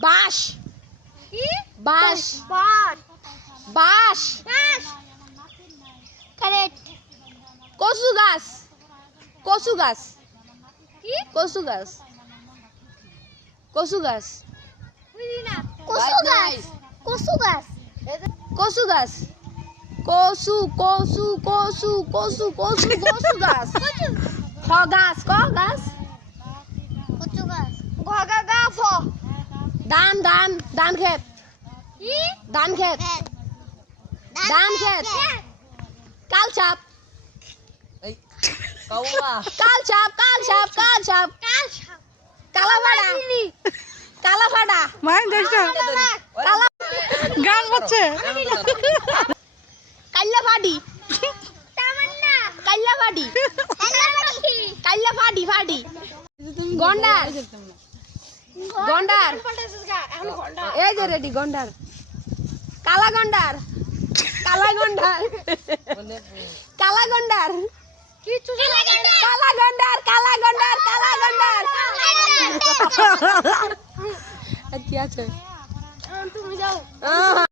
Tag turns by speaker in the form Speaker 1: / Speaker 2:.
Speaker 1: বাঁশ।
Speaker 2: কি?
Speaker 1: বাঁশ।
Speaker 2: বাস
Speaker 1: বাঁশ।
Speaker 2: বাস কারেক্ট
Speaker 1: কচু গাছ। কচু গাছ।
Speaker 2: কি?
Speaker 1: কচু গাছ। কচু গাছ। কচু গাছ।
Speaker 2: কচু গাছ।
Speaker 1: কচু গাছ। কচু কচু কচু কচু কচু কচু গাছ। খ গাছ ক গাছ
Speaker 2: কচু গাছ গগা গা ফ
Speaker 1: ধান ধান ধান খেত। ধান খেত। ধান খেত। কাল
Speaker 3: কাউয়া
Speaker 1: কাল চাপ কাল চাপ কাল চাপ
Speaker 2: কাল
Speaker 1: ফাড়া কালা ফাড়া
Speaker 4: মাইন দেখছ
Speaker 1: কালা
Speaker 4: গান করছে
Speaker 1: কাল্লা ফাডি কাল্লা ফাডি কাল্লা ফাডি ফাডি গন্ডার। গন্ডার। এই যে রেডি গন্ডার। কালা গন্ডার। কালা গন্ডার। কালা গন্ডার। কালা গন্ডার কালা গন্ডার কালা গন্ডার। কি আছে?
Speaker 2: তুমি যাও।